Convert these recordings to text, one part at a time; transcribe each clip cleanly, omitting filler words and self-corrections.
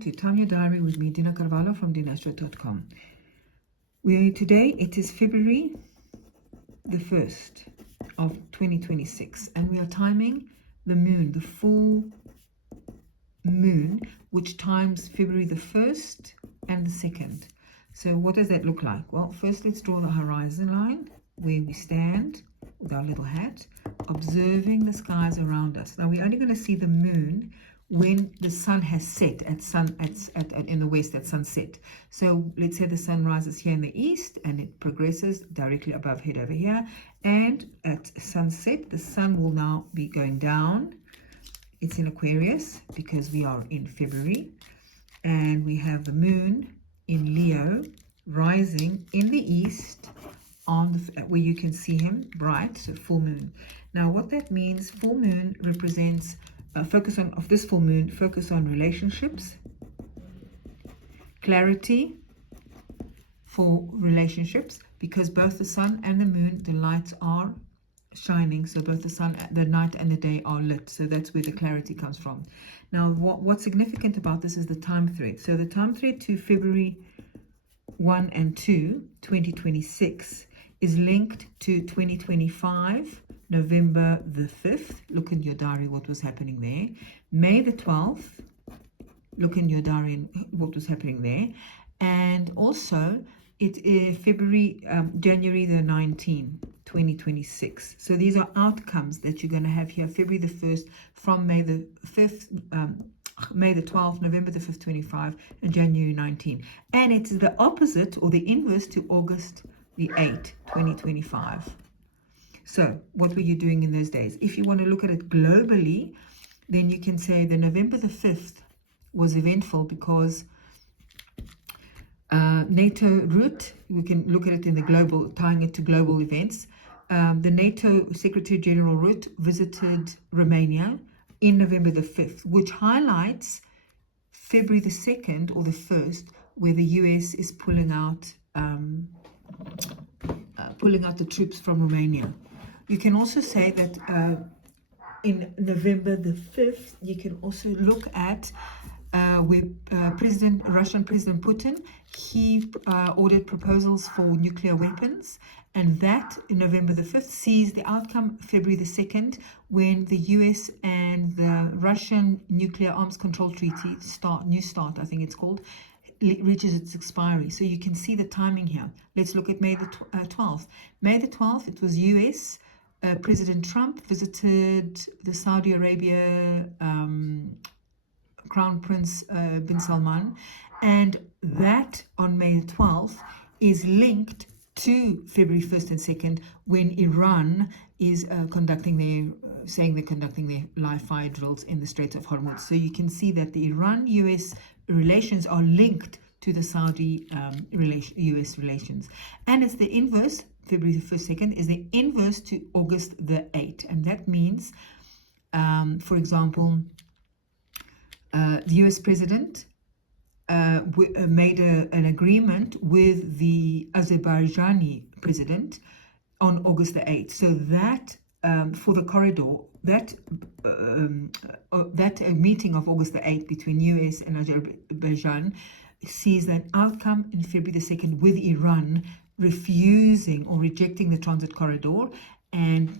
to Time Your Diary with me, Dina Carvalho from dinastro.com. Today, it is February the 1st of 2026, and we are timing the moon, the full moon, which times February the 1st and the 2nd. So what does that look like? Well, first let's draw the horizon line where we stand with our little hat, observing the skies around us. Now we're only going to see the moon when the sun has set in the west at sunset. So let's say the sun rises here in the east and it progresses directly above head over here, and at sunset the sun will now be going down. It's in Aquarius because we are in February, and we have the moon in Leo rising in the east on where you can see him bright, so full moon. Now what that means, full moon represents focus on relationships, clarity for relationships, because both the sun and the moon, the lights are shining, so both the sun, the night and the day are lit, so that's where the clarity comes from. Now what's significant about this is the time thread. So the time thread to February 1 and 2 2026 is linked to 2025 November the 5th. Look in your diary what was happening there. May the 12th, look in your diary what was happening there. And also it is January the 19th 2026. So these are outcomes that you're going to have here. February the 1st from May the 5th, May the 12th, November the 5th, 25, and January 19. And it's the opposite or the inverse to August the 8th, 2025. So what were you doing in those days? If you want to look at it globally, then you can say the November the 5th was eventful because NATO route, we can look at it in the global, tying it to global events. The NATO Secretary General route visited Romania in November the 5th, which highlights February the 2nd or the 1st, where the US is pulling out the troops from Romania. You can also say that in November the 5th, you can also look at where Russian President Putin, he ordered proposals for nuclear weapons, and that in November the 5th sees the outcome February the 2nd, when the US and the Russian Nuclear Arms Control Treaty New Start, I think it's called, reaches its expiry. So you can see the timing here. Let's look at May the 12th. May the 12th, it was US President Trump visited the Saudi Arabia Crown Prince bin Salman, and that on May the 12th is linked to February 1st and 2nd, when Iran is conducting their live fire drills in the Strait of Hormuz. So you can see that the Iran-US relations are linked to the Saudi-US relations. And it's the inverse, February the 1st, 2nd, is the inverse to August the 8th. And that means, for example, the US president made an agreement with the Azerbaijani president on August the 8th. So that for the corridor, that meeting of August the 8th between US and Azerbaijan sees that outcome in February the 2nd, with Iran refusing or rejecting the transit corridor and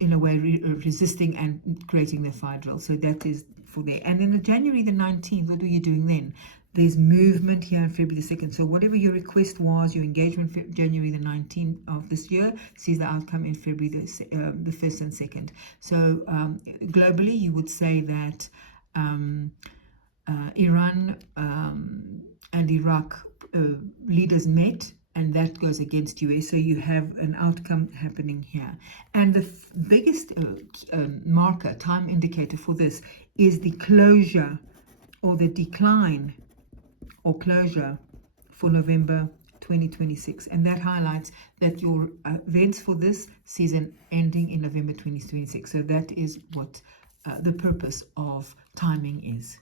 in a way resisting and creating the fire drill. So that is for there. And then the January the 19th, what are you doing then? There's movement here on February the 2nd. So whatever your request was, your engagement January the 19th of this year sees the outcome in February the 1st and 2nd. So globally, you would say that Iran and Iraq leaders met, and that goes against US. So you have an outcome happening here. And the biggest marker, time indicator for this is the closure or the decline or closure for November 2026. And that highlights that your events for this season ending in November 2026. So that is what the purpose of timing is.